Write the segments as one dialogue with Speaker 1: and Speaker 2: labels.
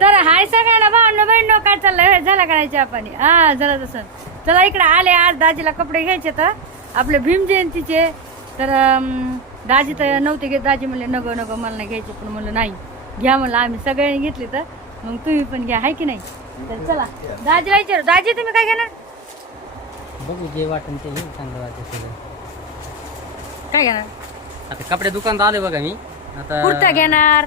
Speaker 1: तर हाय सगळ्यांना भावनो बहिणो काय चाललंय? झाला करायचे आपण हा झालं तसं. चला इकडे आले आज दाजीला कपडे घ्यायचे तर. आपले भीम जयंतीचे. तर दाजी तर नव्हते घेत. दाजी म्हणले नको नको मला नाही घ्यायचे. पण म्हणलं नाही घ्या म्हणलं आम्ही सगळ्यांनी घेतले तर. मग तुम्ही पण घ्या हाय की नाही? तर चला दाजीला विचारू. दाजी तुम्ही काय घेणार?
Speaker 2: बघू जे वाटेल ते चांगलं वाटतं
Speaker 1: काय घेणार?
Speaker 2: आता कपडे दुकानात आले बघा मी. आता
Speaker 1: कुर्ता घेणार.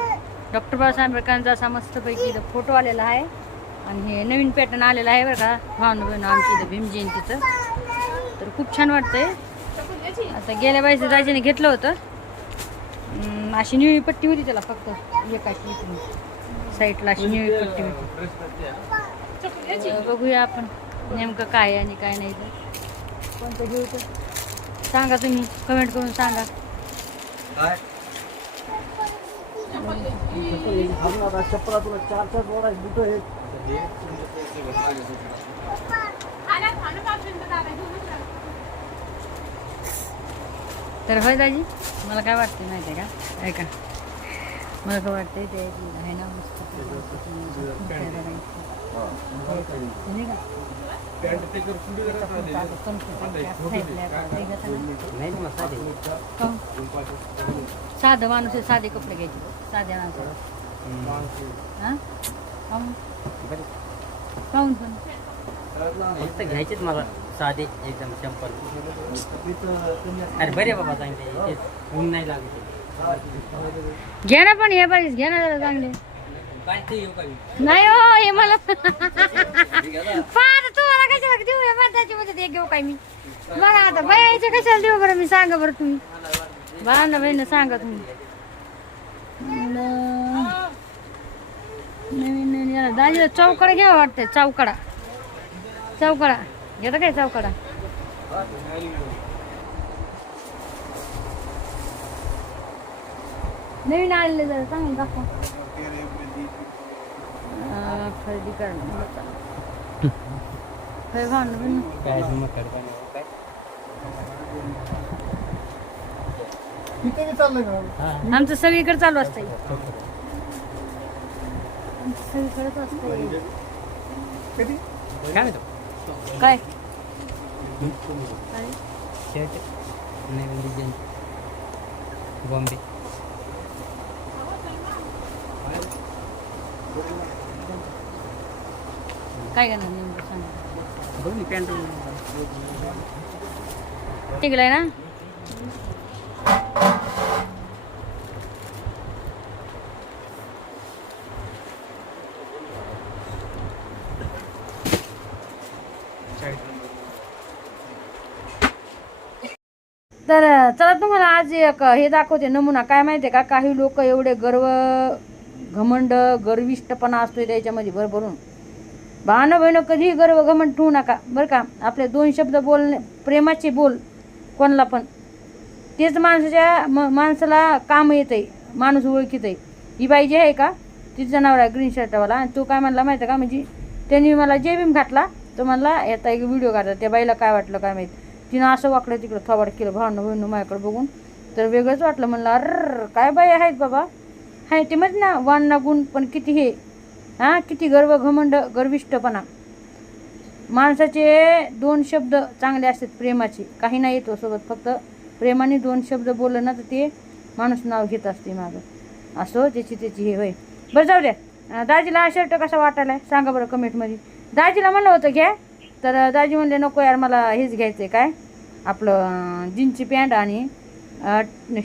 Speaker 1: डॉक्टर बाबासाहेब आंबेडकरांचा असा मस्तपैकी इथं फोटो आलेला आहे. आणि हे नवीन पॅटर्न आलेला आहे बरं का भावना बहिण आमची इथं भीम जयंतीचं तर खूप छान वाटतंय. आता गेल्या बाईचं दाजीने घेतलं होतं. अशी निळी पट्टी होती त्याला फक्त. एकाची इकडून साईडला अशी निळी पट्टी होती. बघूया आपण नेमकं काय आहे आणि काय नाही तर कोणतं घेऊ तर सांगा तुम्ही. कमेंट करून सांगा.
Speaker 3: चप्पला तुला चार चार जोडा
Speaker 1: तर होय दाजी मला काय वाटते माहिती आहे का? ऐका. मला काय वाटतंय ते आहे ना
Speaker 2: साधे.
Speaker 1: माणूस आहे साधे कपडे घ्यायचे. साध्या माणसाला हा? पण
Speaker 2: नुसतं घ्यायचेच मला साधे एकदम सिंपल अरे बरे बाबा चांगले. ऊन नाही लागत.
Speaker 1: घ्या ना पण हे पाहिजे घ्या ना जरा चांगले? नाही हो हे मला कशाला देऊ त्याची मध्ये घेऊ काय मी. बघा आता बायाच्या कशाला देऊ बरं मी सांगा बरं तुम्ही. बाळांना बहिण सांगा तुम्ही. नवीन नवीन याला दाजीला चौकडा घ्यावा वाटतंय चौकडा. चौकडा. घेता काय चौकडा? नवीन आलेले जरा चांगलं दाखवा. खरेदी करणं
Speaker 2: काय काय?
Speaker 3: इथे चाललंय का
Speaker 2: हा.
Speaker 1: आमचं सगळीकडे चालू असतंय. आमचं सगळीकडेच असतंय.
Speaker 3: कधी?
Speaker 2: काय म्हणतो
Speaker 1: काय?
Speaker 2: शर्ट नवीन डिझाईन बॉम्बे.
Speaker 1: काय करणार निघलाय ना? तर चला तुम्हाला आज एक हे दाखवते नमुना. काय माहितीये का? काही लोक एवढे गर्व घमंड गर्विष्टपणा असतो त्याच्यामध्ये भरभरून. भानं बहिणं कधीही गर्व ठेवू नका. बरं का? आपले दोन शब्द बोलणे प्रेमाचे बोल कोणाला पण. तेच माणसाच्या म माणसाला काम आहे माणूस ओळखीत आहे ही बाई जी आहे का? ती जनावर आहे ग्रीन शर्टवाला आणि तो काय म्हणला माहिती आहे का म्हणजे त्यांनी मला जे बीम घातला तो म्हणला येता एक व्हिडिओ काढला त्या बाईला काय वाटलं काय माहीत? तिनं असं वाकडं तिकडं थोबाड केलं भावनं बहिणं माझ्याकडे बघून. तर वेगळंच वाटलं म्हणलं अर काय बाई आहेत बाबा? हाय ते म्हणजे ना वाण ना गुण पण किती हे? हां किती गर्व घमंड गर्विष्टपणा माणसाचे दोन शब्द चांगले असतात प्रेमाचे. काही नाही येतो सोबत फक्त प्रेमाने दोन शब्द बोललं ना तर ते माणूस नाव घेत असते माझं असो त्याची त्याची हे होय. बरं जाऊ द्या. दाजीला हा शर्ट कसा वाटायला आहे सांगा बरं कमेंटमध्ये. दाजीला म्हणलं होतं घ्या. तर दाजी म्हणले नको यार मला हेच घ्यायचं आहे काय? आपलं जीन्सची पॅन्ट आणि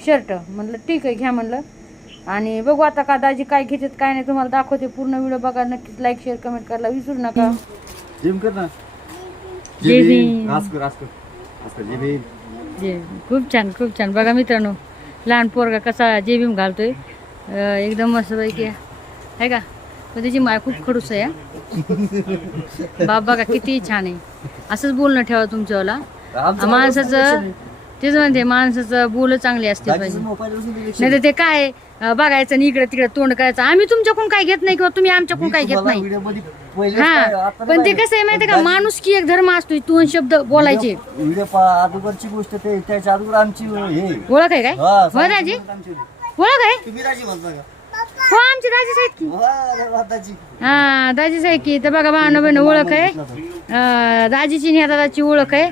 Speaker 1: शर्ट. म्हणलं ठीक आहे घ्या. म्हणलं आणि बघू आता का दाजी काय घेतात काय नाही. तुम्हाला दाखवते पूर्ण व्हिडिओ बघा नक्कीच लाईक शेअर कमेंट करायला विसरू नका.
Speaker 3: जिम कर ना.
Speaker 1: जय भीम.
Speaker 3: जय भीम.
Speaker 1: जे खूप छान खूप छान. बघा मित्रांनो लहान पोरगा कसा जे भीम घालतोय. अं, एकदम मस्त पैकी आहे का? पण त्याची माय खूप खडूस आहे हा. बाप बघा किती छान आहे. असंच बोलणं ठेवा तुमच्यावाला. माणसाचं तेच म्हणते माणसाचं बोल चांगली असते पाहिजे. नाही तर ते काय अं, बघायचं आणि इकडे तिकडे तोंड करायचं. आम्ही तुमच्याकडून काय घेत नाही किंवा तुम्ही आमच्याकडून काय घेत नाही. हा पण ते कसं आहे माहितीये का माणूस की एक धर्म असतो दोन शब्द बोलायचे.
Speaker 4: व्हिडिओ अगोदरची गोष्ट ते त्याच्या अगोदर आमची हे.
Speaker 1: ओळख आहे काय?
Speaker 4: हा,
Speaker 1: हो दाजी
Speaker 4: आमची.
Speaker 1: ओळख. आहे?
Speaker 4: तुम्ही राजी म्हणता का?
Speaker 1: हो आमची दाजीच आहेत की.
Speaker 4: वा.
Speaker 1: हा दाजीच आहे की. तर बघा भावना बहिण ओळख आहे. अं, दाजीची आणि ह्या दादाची ओळख आहे.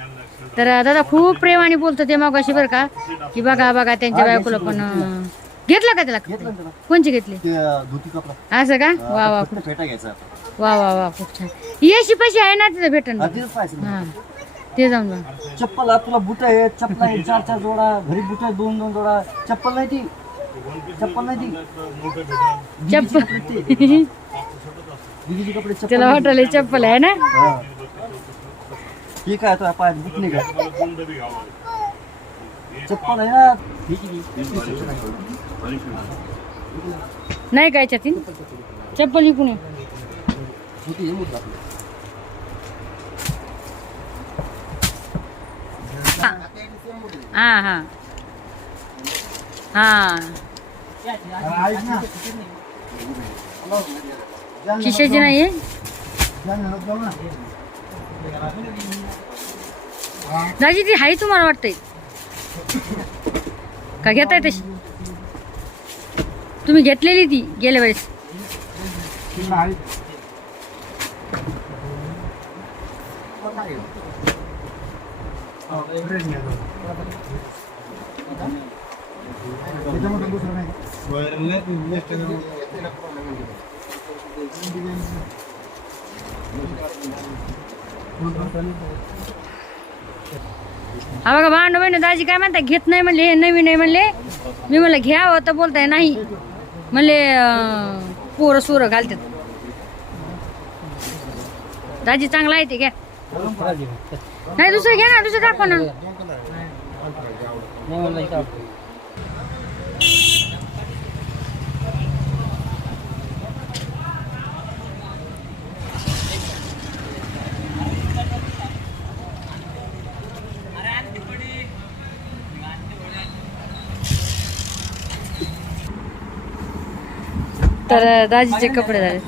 Speaker 1: तर दादा खूप प्रेमाने बोलतो ते मागाशी बरं का की बघा बघा त्यांच्या बायकोला पण घेतलं का त्याला कोणची घेतली? असं का? वा वा. वा वा वा खूप छान. येशी पैसे आहे ना तिथं भेटन
Speaker 4: हा,
Speaker 1: ते जाऊन बघा.
Speaker 4: चप्पल तुला बुट आहे चप्पल आहे चार चार जोडा घरी बुट आहे दोन दोन जोडा. चप्पल नाही ती. चप्पल नाही ती.
Speaker 1: चप्पल. त्याला
Speaker 4: नाही.
Speaker 1: वाटलं चप्पल आहे ना?
Speaker 4: हा. हे काय तुझ्या पायात बुट नाही का चप्पल आहे ना ठीक आहे.
Speaker 1: नाही काय याच्यातील चप्पल इकून ये.
Speaker 4: होती, हे.
Speaker 1: हा हा हा खिशाची नाहीये
Speaker 3: जाऊ ना, जाऊ ना.
Speaker 1: दाजी ती हाय तुम्हाला वाटतंय? का घेताय तशी? तुम्ही घेतलेली ती गेल्या वेळेस.
Speaker 3: हा,
Speaker 1: बघा भांड बहिण दाजी काय म्हणता घेत नाही म्हणले हे नवीन आहे म्हणले मी म्हणलं घ्यावं तर बोलताय नाही म्हणले पोरं सोरं घालतात दाजी चांगला आहे ते घ्या नाही दुसरं घ्या ना दुसरं दाखव ना तर दाजीचे कपडे झाले.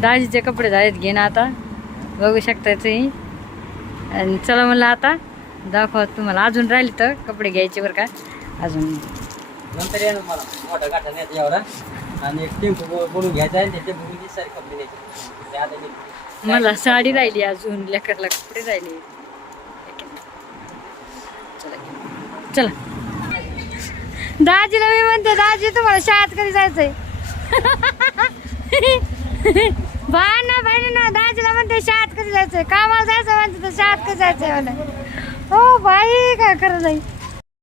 Speaker 1: दाजीचे कपडे झालेत घे ना आता. बघू शकता तुम्ही. आणि चला म्हणलं आता दाखवा तुम्हाला. अजून राहिले तर कपडे घ्यायचे बरं का. अजून.
Speaker 2: नंतर येणार मला. मोठा गाठा नाही आणि एक टेम्पो ब- बनवून घ्यायचा आहे टेम्पो सारे कपडे मी-
Speaker 1: मला साडी राहिली अजून. लेकरला कपडे राहिले. चला. चला. दाजीला मी म्हणते दाजी तुम्हाला शाळेत कधी जायचंय? ना बहिणी ना दाजीला म्हणते शाळेत कधी जायचंय? कामाला जायचं म्हणते तर शाळेत कधी जायचंय मला हो बाई काय करत नाही.